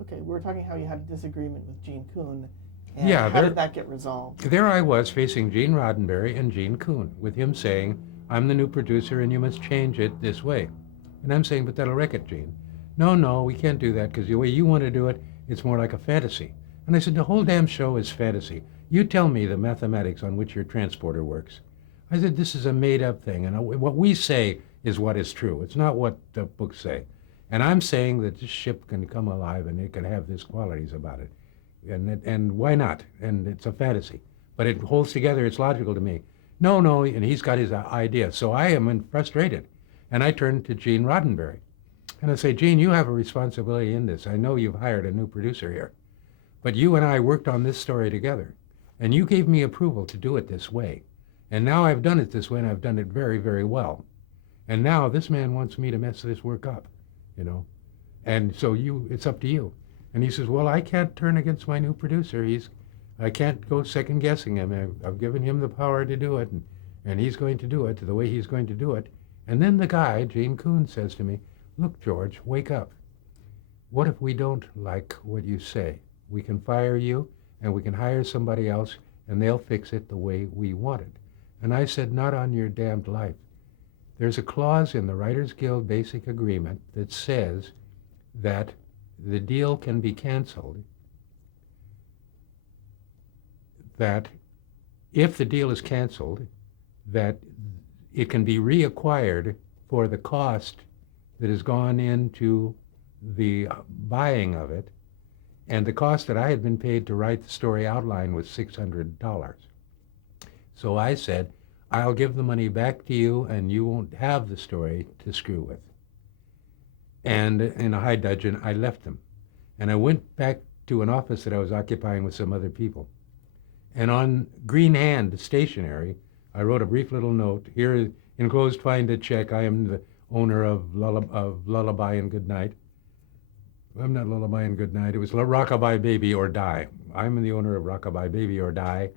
Okay, we were talking how you had a disagreement with Gene Kuhn, and Yeah, how did that get resolved? there I was facing Gene Roddenberry and Gene Kuhn, with him saying, I'm the new producer and you must change it this way. And I'm saying, but that'll wreck it, Gene. No, no, we can't do that because the way you want to do it, it's more like a fantasy. And I said, the whole damn show is fantasy. You tell me the mathematics on which your transporter works. I said, this is a made up thing. And what we say is what is true. It's not what the books say. And I'm saying that this ship can come alive and it can have these qualities about it. And why not? And it's a fantasy. But it holds together, it's logical to me. No, no, and he's got his idea. So I am frustrated. And I turn to Gene Roddenberry. And I say, Gene, you have a responsibility in this. I know you've hired a new producer here. But you and I worked on this story together. And you gave me approval to do it this way. And now I've done it this way, and I've done it very, very well. And now this man wants me to mess this work up, you know. And so it's up to you. And he says, well, I can't turn against my new producer. I can't go second guessing him. I've given him the power to do it, and he's going to do it the way he's going to do it. And then the guy, Gene Kuhn, says to me, look, George, wake up. What if we don't like what you say? We can fire you, and we can hire somebody else, and they'll fix it the way we want it. And I said, not on your damned life. There's a clause in the Writers Guild Basic Agreement that says that the deal can be canceled, that if the deal is canceled, that it can be reacquired for the cost that has gone into the buying of it, and the cost that I had been paid to write the story outline was $600. So I said, I'll give the money back to you and you won't have the story to screw with. And in a high dudgeon, I left them. And I went back to an office that I was occupying with some other people. And on green hand stationery, I wrote a brief little note. Here, enclosed, find a check. I am the owner of Lullaby and Goodnight. I'm not Lullaby and Goodnight. It was Rockabye Baby or Die. I'm the owner of Rockabye Baby or Die.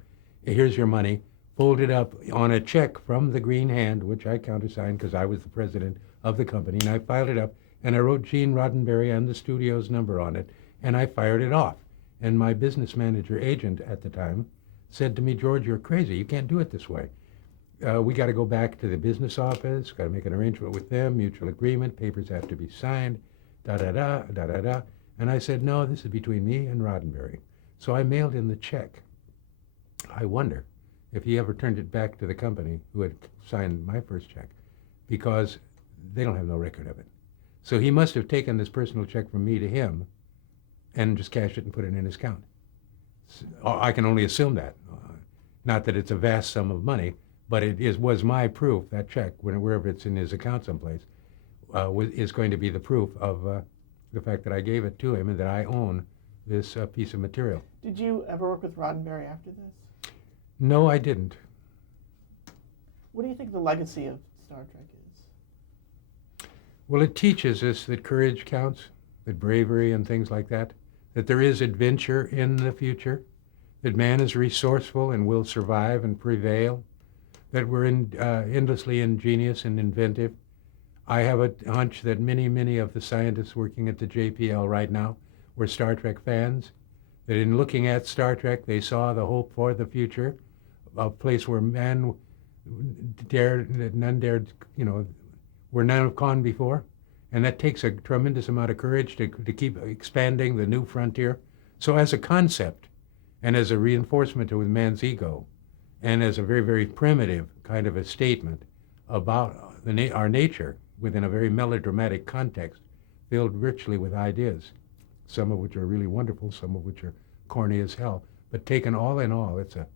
Here's your money. Folded up on a check from the green hand, which I countersigned because I was the president of the company. And I filed it up, and I wrote Gene Roddenberry and the studio's number on it, and I fired it off. And my business manager agent at the time said to me, George, you're crazy. You can't do it this way. We got to go back to the business office, got to make an arrangement with them, mutual agreement, papers have to be signed, da-da-da, da-da-da. And I said, no, this is between me and Roddenberry. So I mailed in the check. I wonder if he ever turned it back to the company who had signed my first check, because they don't have no record of it. So he must have taken this personal check from me to him and just cashed it and put it in his account. I can only assume that. Not that it's a vast sum of money, but it was my proof, that check, wherever it's in his account someplace, is going to be the proof of the fact that I gave it to him and that I own this piece of material. Did you ever work with Roddenberry after this? No, I didn't. What do you think the legacy of Star Trek is? Well, it teaches us that courage counts, that bravery and things like that there is adventure in the future, that man is resourceful and will survive and prevail, that we're endlessly ingenious and inventive. I have a hunch that many, many of the scientists working at the JPL right now were Star Trek fans, that in looking at Star Trek, they saw the hope for the future, a place where man none dared, where none have gone before. And that takes a tremendous amount of courage to keep expanding the new frontier. So as a concept, and as a reinforcement with man's ego, and as a very, very primitive kind of a statement about our nature within a very melodramatic context, filled richly with ideas, some of which are really wonderful, some of which are corny as hell. But taken all in all, it's a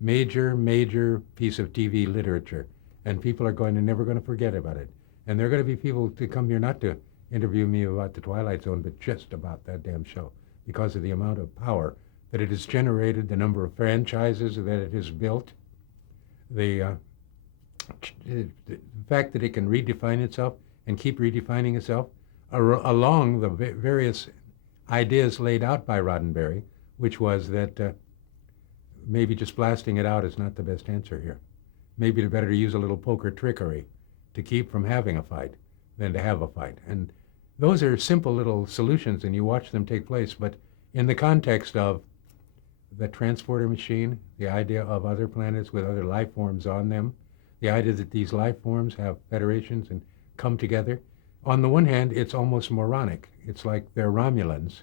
major, major piece of TV literature, and people are never going to forget about it. And there are going to be people to come here not to interview me about The Twilight Zone, but just about that damn show, because of the amount of power that it has generated, the number of franchises that it has built, the fact that it can redefine itself and keep redefining itself along the various ideas laid out by Roddenberry, which was that maybe just blasting it out is not the best answer here. Maybe it's better to use a little poker trickery to keep from having a fight than to have a fight. And those are simple little solutions, and you watch them take place. But in the context of the transporter machine, the idea of other planets with other life forms on them, the idea that these life forms have federations and come together, on the one hand, it's almost moronic. It's like they're Romulans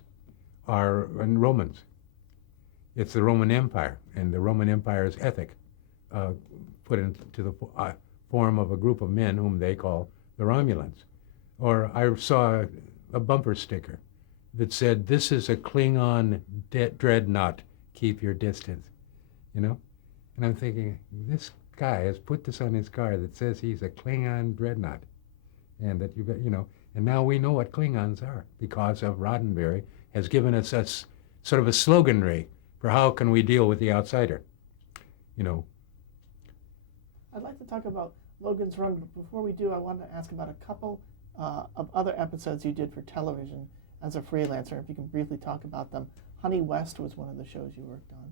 and Romans. It's the Roman Empire, and the Roman Empire's ethic put into the form of a group of men whom they call the Romulans. Or I saw a bumper sticker that said, "This is a Klingon dreadnought, keep your distance," you know? And I'm thinking, this guy has put this on his car that says he's a Klingon dreadnought. And that and now we know what Klingons are because of Roddenberry has given us sort of a sloganry for how can we deal with the outsider, I'd like to talk about Logan's Run, but before we do, I wanted to ask about a couple of other episodes you did for television as a freelancer, if you can briefly talk about them. Honey West was one of the shows you worked on.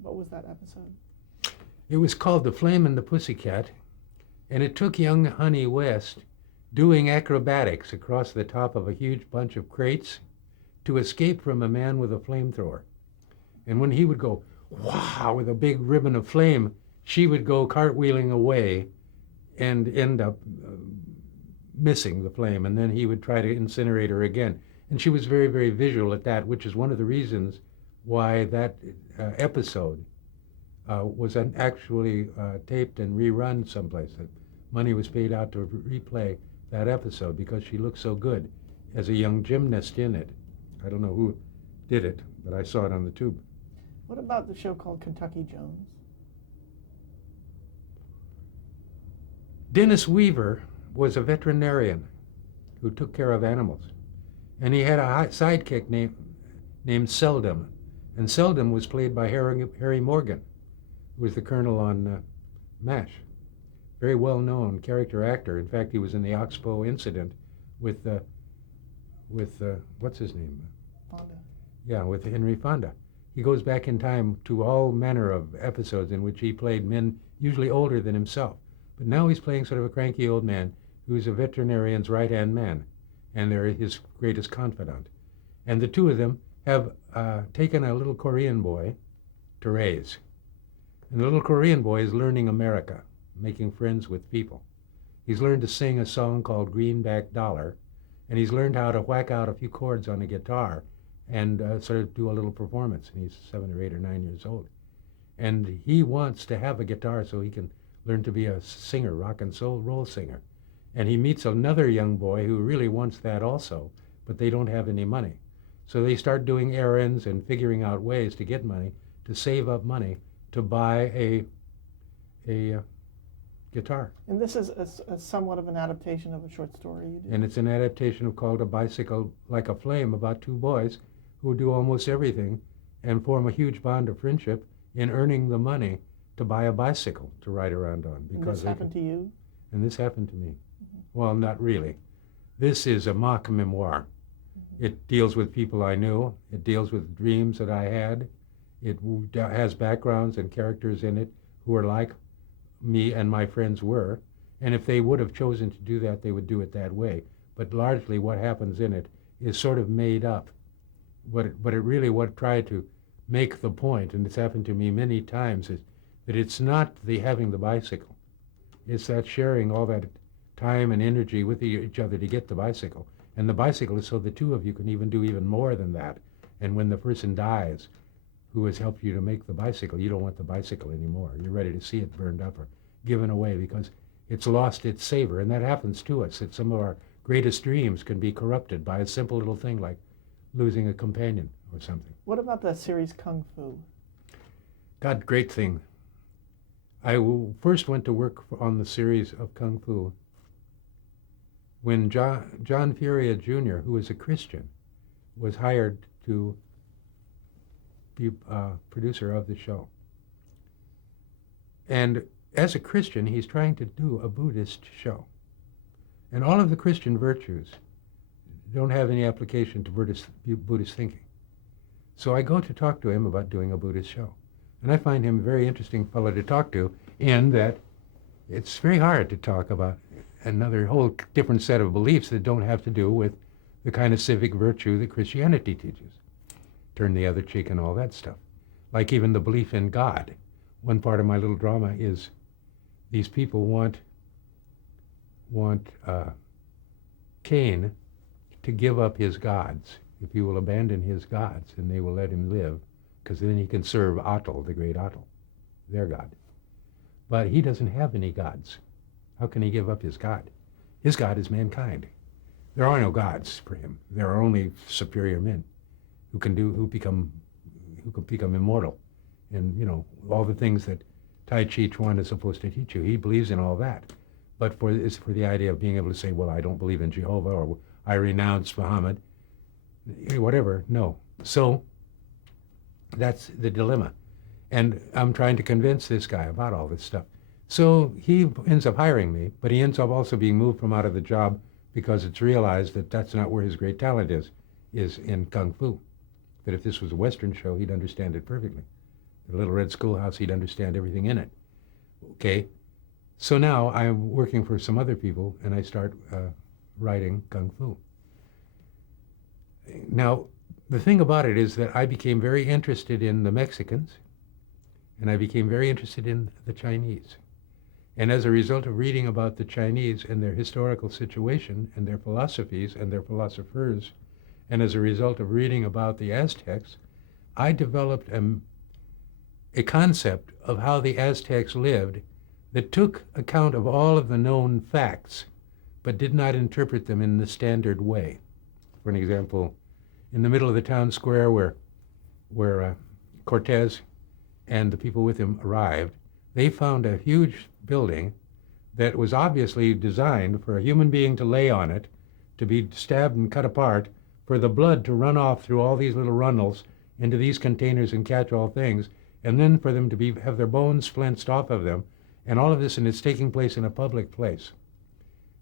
What was that episode? It was called The Flame and the Pussycat, and it took young Honey West doing acrobatics across the top of a huge bunch of crates to escape from a man with a flamethrower. And when he would go, wow, with a big ribbon of flame, she would go cartwheeling away and end up missing the flame, and then he would try to incinerate her again. And she was very, very visual at that, which is one of the reasons why that episode was actually taped and rerun someplace. That money was paid out to replay that episode because she looked so good as a young gymnast in it. I don't know who did it, but I saw it on the tube. What about the show called Kentucky Jones? Dennis Weaver was a veterinarian who took care of animals. And he had a sidekick named Seldom. And Seldom was played by Harry Morgan, who was the colonel on MASH. Very well-known character actor. In fact, he was in the Oxbow incident with what's his name? Fonda. Yeah, with Henry Fonda. He goes back in time to all manner of episodes in which he played men usually older than himself. But now he's playing sort of a cranky old man who's a veterinarian's right-hand man, and they're his greatest confidant. And the two of them have taken a little Korean boy to raise. And the little Korean boy is learning America, making friends with people. He's learned to sing a song called Greenback Dollar, and he's learned how to whack out a few chords on a guitar and sort of do a little performance. And he's 7 or 8 or 9 years old. And he wants to have a guitar so he can learn to be a singer, rock and roll singer. And he meets another young boy who really wants that also, but they don't have any money. So they start doing errands and figuring out ways to get money, to save up money, to buy a guitar. And this is a somewhat of an adaptation of a short story you did. And it's an adaptation called A Bicycle Like a Flame, about two boys who do almost everything and form a huge bond of friendship in earning the money to buy a bicycle to ride around on. And this happened to you? And this happened to me. Well, not really. This is a mock memoir. It deals with people I knew. It deals with dreams that I had. It has backgrounds and characters in it who are like me and my friends were. And if they would have chosen to do that, they would do it that way. But largely what happens in it is sort of made up. But it really what tried to make the point, and it's happened to me many times, is that it's not the having the bicycle. It's that sharing all that time and energy with each other to get the bicycle. And the bicycle is so the two of you can even do even more than that. And when the person dies who has helped you to make the bicycle, you don't want the bicycle anymore. You're ready to see it burned up or given away because it's lost its savor. And that happens to us, that some of our greatest dreams can be corrupted by a simple little thing like losing a companion or something. What about the series Kung Fu? God, great thing. I first went to work on the series of Kung Fu when John Furia Jr., who was a Christian, was hired to be producer of the show. And as a Christian, he's trying to do a Buddhist show. And all of the Christian virtues don't have any application to Buddhist thinking. So I go to talk to him about doing a Buddhist show. And I find him a very interesting fellow to talk to in that it's very hard to talk about another whole different set of beliefs that don't have to do with the kind of civic virtue that Christianity teaches. Turn the other cheek and all that stuff. Like even the belief in God. One part of my little drama is these people want Cain to give up his gods. If he will abandon his gods, and they will let him live, because then he can serve Atul, the great Atul, their god. But he doesn't have any gods. How can he give up his god? His god is mankind. There are no gods for him. There are only superior men who can become immortal, and all the things that Tai Chi Chuan is supposed to teach you. He believes in all that, but it's for the idea of being able to say, well, I don't believe in Jehovah, or I renounce Muhammad, whatever. No. So that's the dilemma, and I'm trying to convince this guy about all this stuff. So he ends up hiring me, but he ends up also being moved from out of the job because it's realized that that's not where his great talent is in Kung Fu. That if this was a Western show, he'd understand it perfectly. The Little Red Schoolhouse, he'd understand everything in it. Okay, so now I'm working for some other people, and I start writing Kung Fu. Now, the thing about it is that I became very interested in the Mexicans, and I became very interested in the Chinese. And as a result of reading about the Chinese and their historical situation and their philosophies and their philosophers, and as a result of reading about the Aztecs, I developed a concept of how the Aztecs lived that took account of all of the known facts, but did not interpret them in the standard way. For an example, in the middle of the town square where Cortez and the people with him arrived, they found a huge building that was obviously designed for a human being to lay on it, to be stabbed and cut apart, for the blood to run off through all these little runnels into these containers and catch all things, and then for them to have their bones flinched off of them, and all of this, and it's taking place in a public place.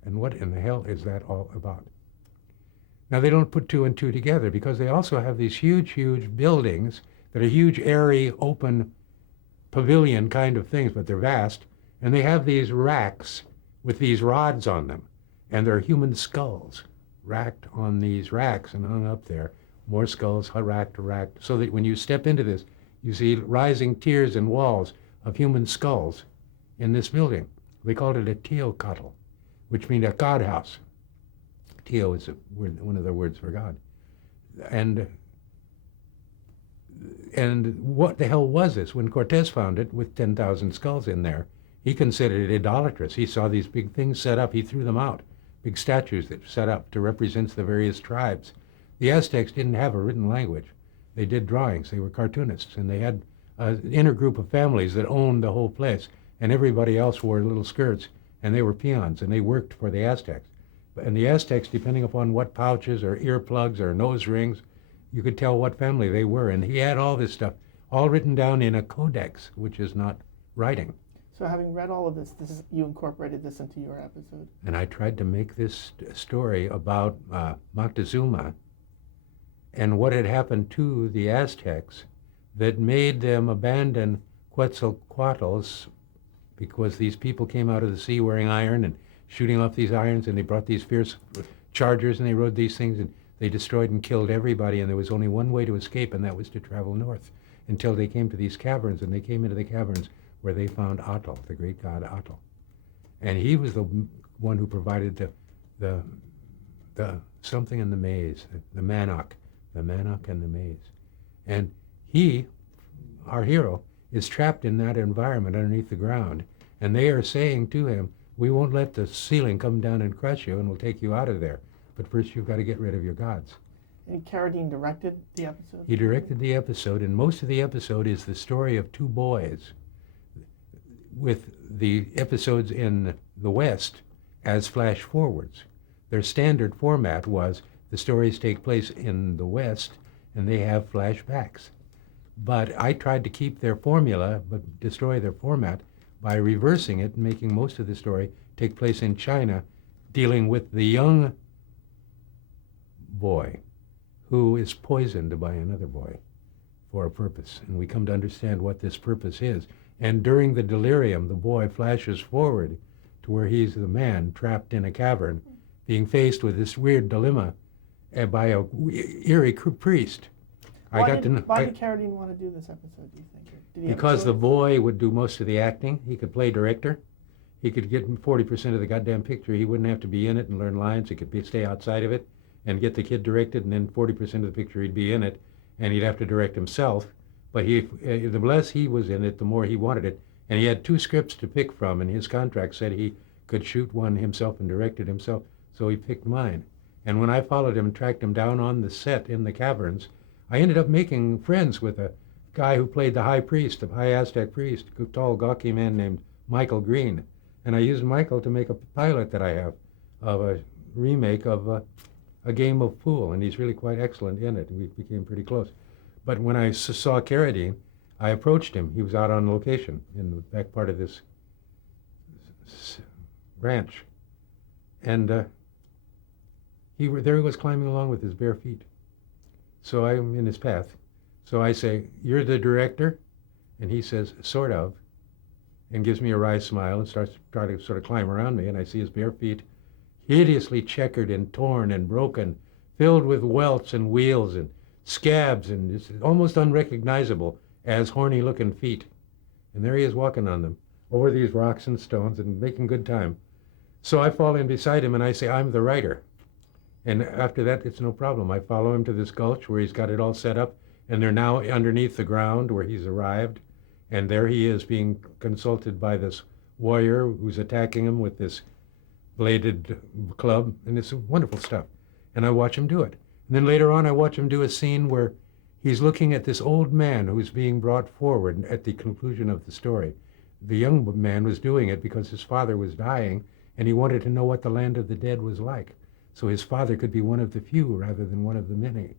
And what in the hell is that all about? Now, they don't put two and two together, because they also have these huge, huge buildings that are huge, airy, open pavilion kind of things, but they're vast, and they have these racks with these rods on them, and they're human skulls racked on these racks and hung up there, more skulls racked, so that when you step into this, you see rising tiers and walls of human skulls in this building. They called it a teocatl, which means a god house. Teo is one of the words for God. And what the hell was this? When Cortez found it with 10,000 skulls in there, he considered it idolatrous. He saw these big things set up. He threw them out, big statues that set up to represent the various tribes. The Aztecs didn't have a written language. They did drawings. They were cartoonists, and they had an inner group of families that owned the whole place, and everybody else wore little skirts, and they were peons, and they worked for the Aztecs. And the Aztecs, depending upon what pouches or earplugs or nose rings, you could tell what family they were. And he had all this stuff, all written down in a codex, which is not writing. So having read all of this, you incorporated this into your episode. And I tried to make this story about Moctezuma and what had happened to the Aztecs that made them abandon Quetzalcoatl's, because these people came out of the sea wearing iron and shooting off these irons, and they brought these fierce chargers, and they rode these things, and they destroyed and killed everybody, and there was only one way to escape, and that was to travel north until they came to these caverns, and they came into the caverns where they found Atul, the great god Atul. And he was the one who provided the something in the maze, the manok and the maze. And he, our hero, is trapped in that environment underneath the ground, and they are saying to him, we won't let the ceiling come down and crush you, and we'll take you out of there. But first you've got to get rid of your gods. And Carradine directed the episode? He directed the episode, and most of the episode is the story of two boys, with the episodes in the West as flash forwards. Their standard format was the stories take place in the West, and they have flashbacks. But I tried to keep their formula, but destroy their format, by reversing it and making most of the story take place in China, dealing with the young boy who is poisoned by another boy for a purpose. And we come to understand what this purpose is. And during the delirium, the boy flashes forward to where he's the man trapped in a cavern, being faced with this weird dilemma by a eerie priest. Why did Carradine want to do this episode, do you think? Did he because the boy would do most of the acting. He could play director. He could get 40% of the goddamn picture. He wouldn't have to be in it and learn lines. He could stay outside of it and get the kid directed, and then 40% of the picture he'd be in it, and he'd have to direct himself. But the less he was in it, the more he wanted it. And he had 2 scripts to pick from, and his contract said he could shoot one himself and direct it himself. So he picked mine. And when I followed him and tracked him down on the set in the caverns, I ended up making friends with a guy who played the high priest, the high Aztec priest, a tall, gawky man named Michael Green. And I used Michael to make a pilot that I have of a remake of A Game of Pool, and he's really quite excellent in it. We became pretty close. But when I saw Carradine, I approached him. He was out on location in the back part of this ranch. And there he was climbing along with his bare feet. So I'm in his path. So I say, "You're the director?" And he says, "Sort of," and gives me a wry smile and starts to try to sort of climb around me. And I see his bare feet, hideously checkered and torn and broken, filled with welts and wheals and scabs, and it's almost unrecognizable as horny-looking feet. And there he is walking on them, over these rocks and stones and making good time. So I fall in beside him and I say, "I'm the writer." And after that, it's no problem. I follow him to this gulch where he's got it all set up, and they're now underneath the ground where he's arrived. And there he is being consulted by this warrior who's attacking him with this bladed club, and it's wonderful stuff. And I watch him do it. And then later on, I watch him do a scene where he's looking at this old man who's being brought forward at the conclusion of the story. The young man was doing it because his father was dying, and he wanted to know what the land of the dead was like, so his father could be one of the few rather than one of the many.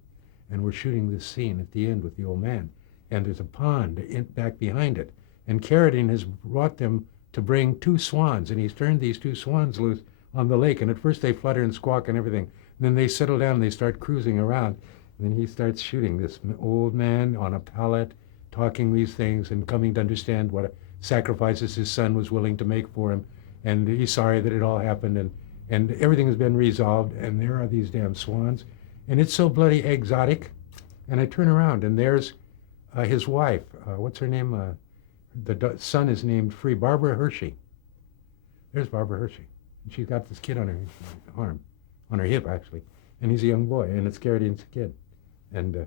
And we're shooting this scene at the end with the old man. And there's a pond back behind it. And Carradine has brought them to bring 2 swans, and he's turned these 2 swans loose on the lake. And at first they flutter and squawk and everything. And then they settle down and they start cruising around. And then he starts shooting this old man on a pallet, talking these things and coming to understand what sacrifices his son was willing to make for him. And he's sorry that it all happened, and everything has been resolved, and there are these damn swans. And it's so bloody exotic. And I turn around, and there's his wife. What's her name? The son is named Free, Barbara Hershey. There's Barbara Hershey. And she's got this kid on her arm, on her hip, actually. And he's a young boy, and it's Carradine's kid. And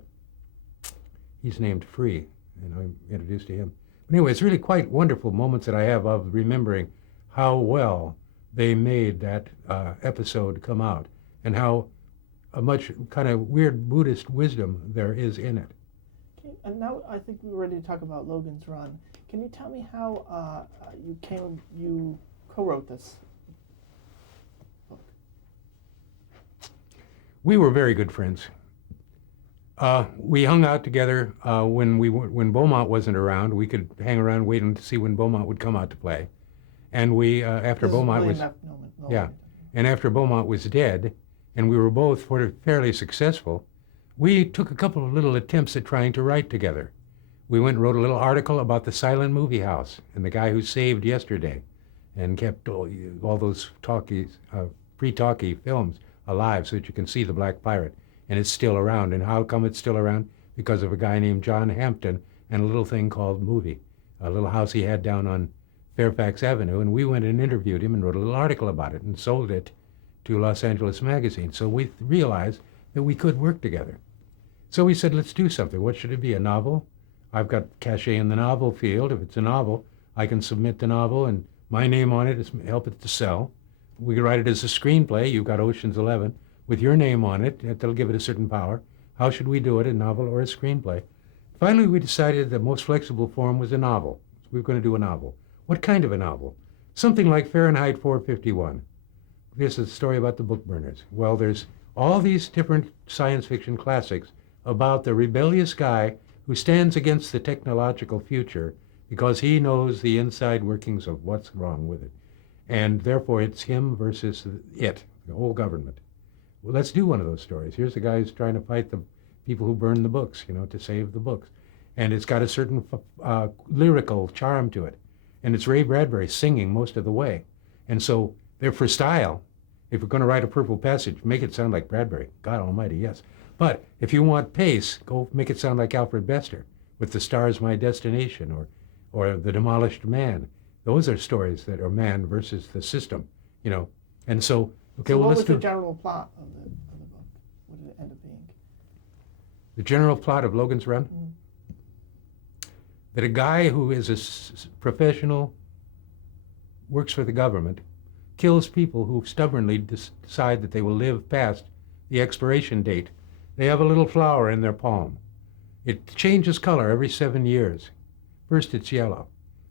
he's named Free, and I'm introduced to him. But anyway, it's really quite wonderful moments that I have of remembering how well they made that episode come out, and how much kind of weird Buddhist wisdom there is in it. Okay, and now I think we're ready to talk about Logan's Run. Can you tell me how you co-wrote this book? We were very good friends. We hung out together when Beaumont wasn't around. We could hang around waiting to see when Beaumont would come out to play. And we, after Beaumont was, and after Beaumont was dead, and we were both fairly successful, we took a couple of little attempts at trying to write together. We went and wrote a little article about the silent movie house and the guy who saved Yesterday and kept all those pre-talkie films alive so that you can see the Black Pirate. And it's still around. And how come it's still around? Because of a guy named John Hampton and a little thing called Movie, a little house he had down on Fairfax Avenue. And we went and interviewed him and wrote a little article about it and sold it to Los Angeles Magazine. So we realized that we could work together. So we said, let's do something. What should it be, a novel? I've got cachet in the novel field. If it's a novel, I can submit the novel and my name on it is help it to sell. We could write it as a screenplay. You've got Ocean's 11 with your name on it. That'll give it a certain power. How should we do it, a novel or a screenplay? Finally, we decided the most flexible form was a novel. So we were going to do a novel. What kind of a novel? Something like Fahrenheit 451. This is a story about the book burners. Well, there's all these different science fiction classics about the rebellious guy who stands against the technological future because he knows the inside workings of what's wrong with it. And therefore, it's him versus it, the whole government. Well, let's do one of those stories. Here's the guy who's trying to fight the people who burn the books, to save the books. And it's got a certain lyrical charm to it. And it's Ray Bradbury singing most of the way. And so they're for style. If you're going to write a Purple Passage, make it sound like Bradbury. God almighty, yes. But if you want pace, go make it sound like Alfred Bester with The Star's My Destination, or The Demolished Man. Those are stories that are man versus the system, you know. And so, okay, So well, what let's was do the general plot of the book? What did it end up being? the general plot of Logan's Run. That a guy who is a professional, works for the government, kills people who stubbornly decide that they will live past the expiration date. They have a little flower in their palm. It changes color every 7 years. First it's yellow,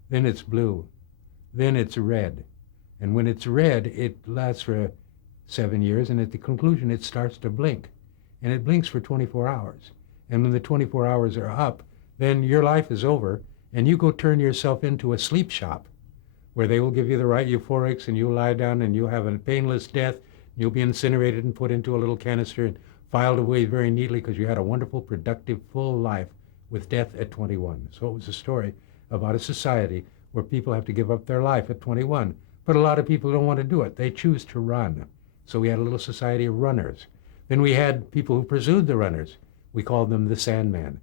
then it's blue, then it's red. And when it's red, it lasts for 7 years, and at the conclusion it starts to blink. And it blinks for 24 hours. And when the 24 hours are up, then your life is over, and you go turn yourself into a sleep shop where they will give you the right euphorics, and you'll lie down and you'll have a painless death. You'll be incinerated and put into a little canister and filed away very neatly because you had a wonderful, productive, full life with death at 21. So it was a story about a society where people have to give up their life at 21. But a lot of people don't want to do it. They choose to run. So we had a little society of runners. Then we had people who pursued the runners. We called them the Sandman.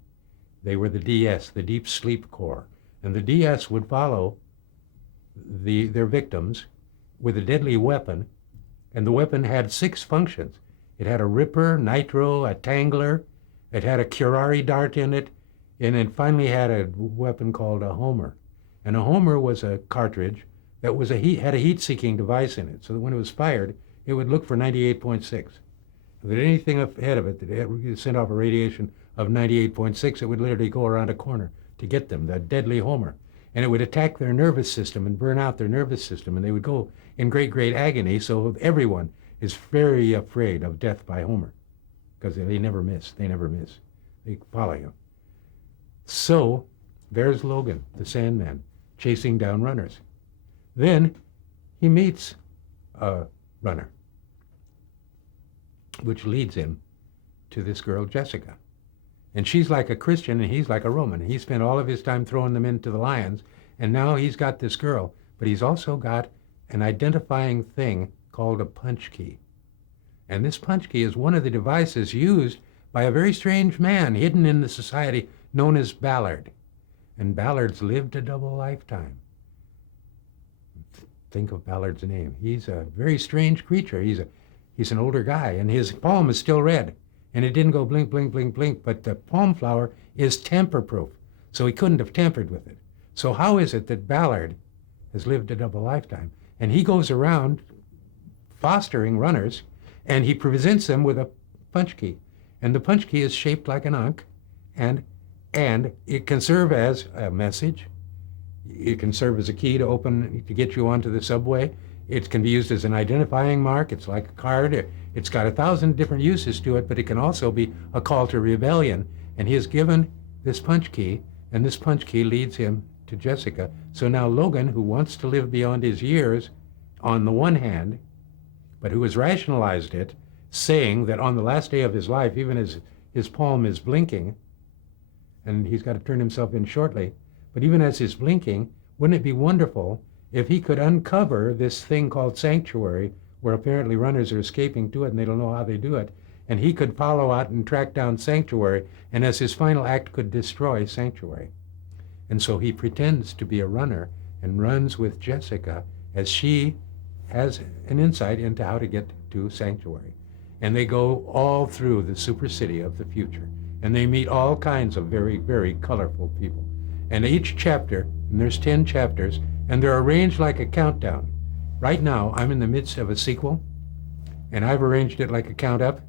They were the DS, the Deep Sleep Corps. And the DS would follow their victims with a deadly weapon, and the weapon had 6 functions. It had a ripper, nitro, a tangler, it had a curare dart in it, and it finally had a weapon called a homer. And a homer was a cartridge that had a heat-seeking device in it, so that when it was fired, it would look for 98.6. If there was anything ahead of it that sent off a radiation of 98.6, it would literally go around a corner to get them, that deadly homer. And it would attack their nervous system and burn out their nervous system, and they would go in great, great agony. So everyone is very afraid of death by Homer because they never miss. They never miss. They follow you. So there's Logan, the Sandman, chasing down runners. Then he meets a runner, which leads him to this girl, Jessica. And she's like a Christian and he's like a Roman. He spent all of his time throwing them into the lions, and now he's got this girl, but he's also got an identifying thing called a punch key. And this punch key is one of the devices used by a very strange man hidden in the society known as Ballard. And Ballard's lived a double lifetime. Think of Ballard's name. He's a very strange creature. He's an older guy, and his palm is still red. And it didn't go blink, blink, blink, blink, but the palm flower is tamper-proof, so he couldn't have tampered with it. So how is it that Ballard has lived a double lifetime? And he goes around fostering runners, and he presents them with a punch key. And the punch key is shaped like an ankh, and it can serve as a message. It can serve as a key to get you onto the subway. It can be used as an identifying mark. It's like a card. It's got 1,000 different uses to it, but it can also be a call to rebellion. And he is given this punch key, and this punch key leads him to Jessica. So now Logan, who wants to live beyond his years on the one hand, but who has rationalized it, saying that on the last day of his life, even as his palm is blinking, and he's got to turn himself in shortly, but even as he's blinking, wouldn't it be wonderful if he could uncover this thing called Sanctuary, where apparently runners are escaping to it and they don't know how they do it, and he could follow out and track down Sanctuary, and as his final act could destroy Sanctuary. And so he pretends to be a runner and runs with Jessica as she has an insight into how to get to Sanctuary. And they go all through the super city of the future, and they meet all kinds of very, very colorful people. And each chapter, and there's 10 chapters, and they're arranged like a countdown. Right now, I'm in the midst of a sequel, and I've arranged it like a count up.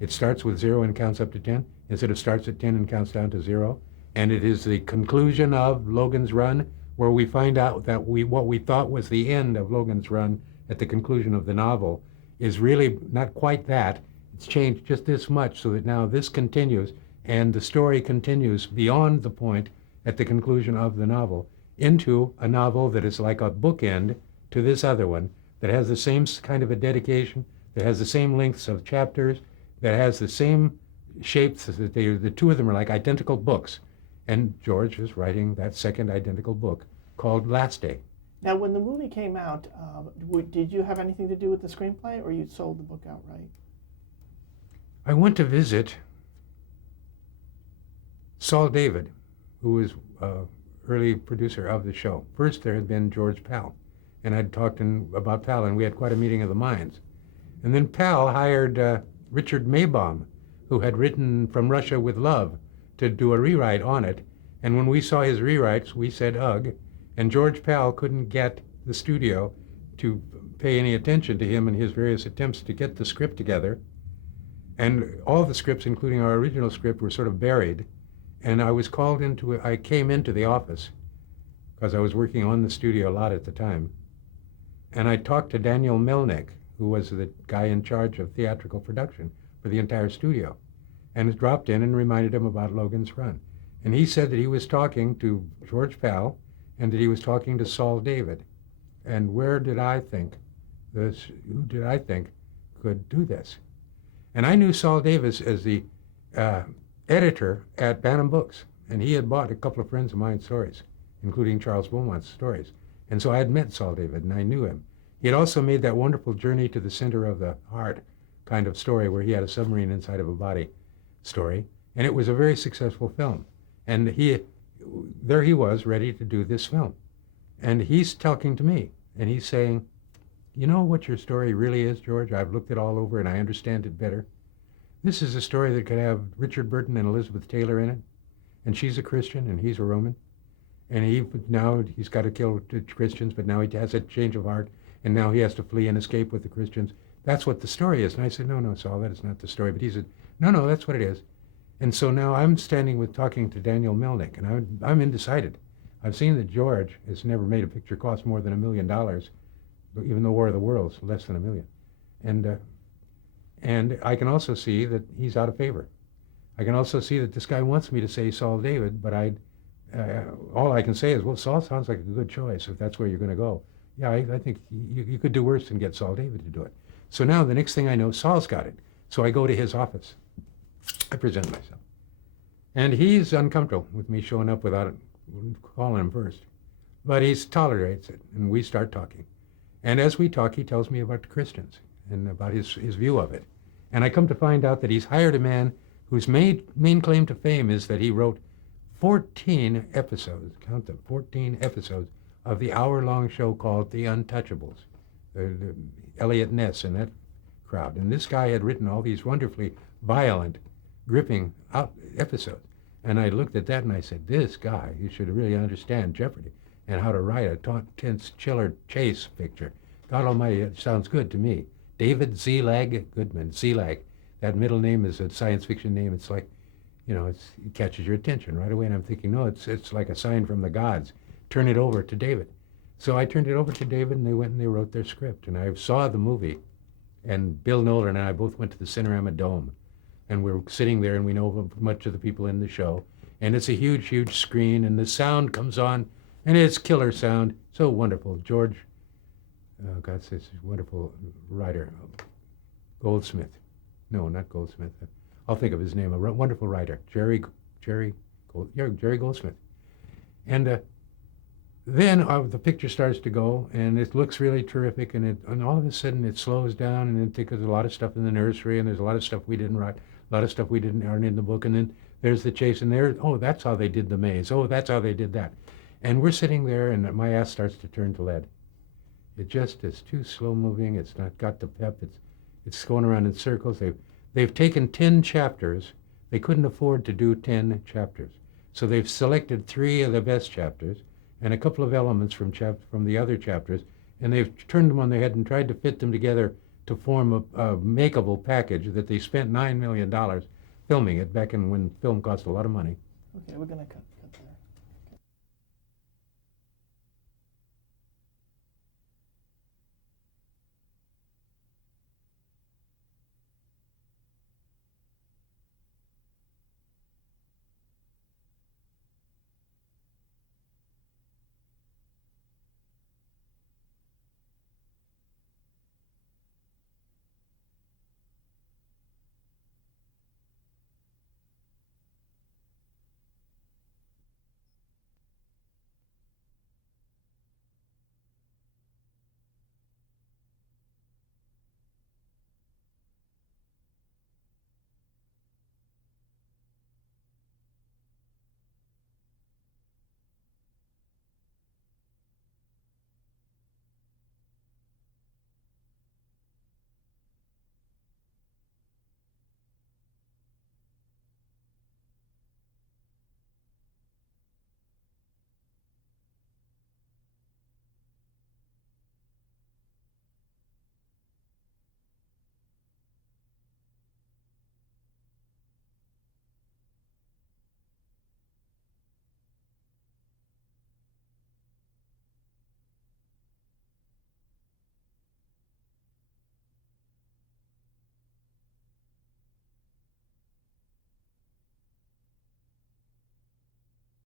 It starts with 0 and counts up to 10, instead of starts at 10 and counts down to 0. And it is the conclusion of Logan's Run, where we find out that what we thought was the end of Logan's Run at the conclusion of the novel is really not quite that. It's changed just this much so that now this continues, and the story continues beyond the point at the conclusion of the novel into a novel that is like a bookend to this other one, that has the same kind of a dedication, that has the same lengths of chapters, that has the same shapes, that the two of them are like identical books. And George is writing that second identical book called Last Day. Now, when the movie came out, did you have anything to do with the screenplay, or you sold the book outright? I went to visit Saul David, who was early producer of the show. First, there had been George Pal, and I'd talked to him about Pal, and we had quite a meeting of the minds. And then Pal hired Richard Maybaum, who had written From Russia with Love, to do a rewrite on it. And when we saw his rewrites, we said ugh, and George Pal couldn't get the studio to pay any attention to him in his various attempts to get the script together. And all the scripts, including our original script, were sort of buried. And I came into the office, because I was working on the studio a lot at the time, and I talked to Daniel Melnick, who was the guy in charge of theatrical production for the entire studio, and dropped in and reminded him about Logan's Run. And he said that he was talking to George Pal and that he was talking to Saul David. And who did I think could do this? And I knew Saul Davis as the editor at Bantam Books, and he had bought a couple of friends of mine's stories, including Charles Beaumont's stories. And so I had met Saul David, and I knew him. He had also made that wonderful Journey to the Center of the Heart kind of story where he had a submarine inside of a body story, and it was a very successful film. And there he was, ready to do this film. And he's talking to me, and he's saying, you know what your story really is, George? I've looked it all over, and I understand it better. This is a story that could have Richard Burton and Elizabeth Taylor in it, and she's a Christian, and he's a Roman. And he's got to kill Christians, but now he has a change of heart, and now he has to flee and escape with the Christians. That's what the story is. And I said, no, Saul, that is not the story. But he said, no, that's what it is. And so now I'm talking to Daniel Melnick, and I'm undecided. I've seen that George has never made a picture cost more than $1 million, even though War of the Worlds less than $1 million. And I can also see that he's out of favor. I can also see that this guy wants me to say Saul David, but all I can say is, well, Saul sounds like a good choice if that's where you're going to go. Yeah, I think you could do worse than get Saul David to do it. So now the next thing I know, Saul's got it. So I go to his office. I present myself. And he's uncomfortable with me showing up without calling him first. But he tolerates it, and we start talking. And as we talk, he tells me about the Christians and about his view of it. And I come to find out that he's hired a man whose main claim to fame is that he wrote 14 episodes, count them, 14 episodes of the hour-long show called The Untouchables, the Elliot Ness and that crowd. And this guy had written all these wonderfully violent, gripping episodes. And I looked at that and I said, this guy, you should really understand Jeopardy and how to write a tense, chiller chase picture. God Almighty, it sounds good to me. David Zelag Goodman, Zelag. That middle name is a science fiction name. It's like, it catches your attention right away. And I'm thinking, no, it's like a sign from the gods. Turn it over to David. So I turned it over to David, and they went and they wrote their script. And I saw the movie, and Bill Nolan and I both went to the Cinerama Dome. And we're sitting there, and we know much of the people in the show. And it's a huge, huge screen, and the sound comes on, and it's killer sound. So wonderful. George, God's this wonderful writer, Goldsmith. No, not Goldsmith. I'll think of his name. A wonderful writer, Jerry Goldsmith. And then the picture starts to go, and it looks really terrific, and all of a sudden it slows down, and then there's a lot of stuff in the nursery, and there's a lot of stuff we didn't write, a lot of stuff aren't in the book, and then there's the chase, and that's how they did the maze. Oh, that's how they did that. And we're sitting there, and my ass starts to turn to lead. It just is too slow moving. It's not got the pep. It's going around in circles. They've taken 10 chapters. They couldn't afford to do 10 chapters. So they've selected 3 of the best chapters and a couple of elements from the other chapters, and they've turned them on their head and tried to fit them together to form a makeable package that they spent $9 million filming it back when film cost a lot of money. Okay, we're going to cut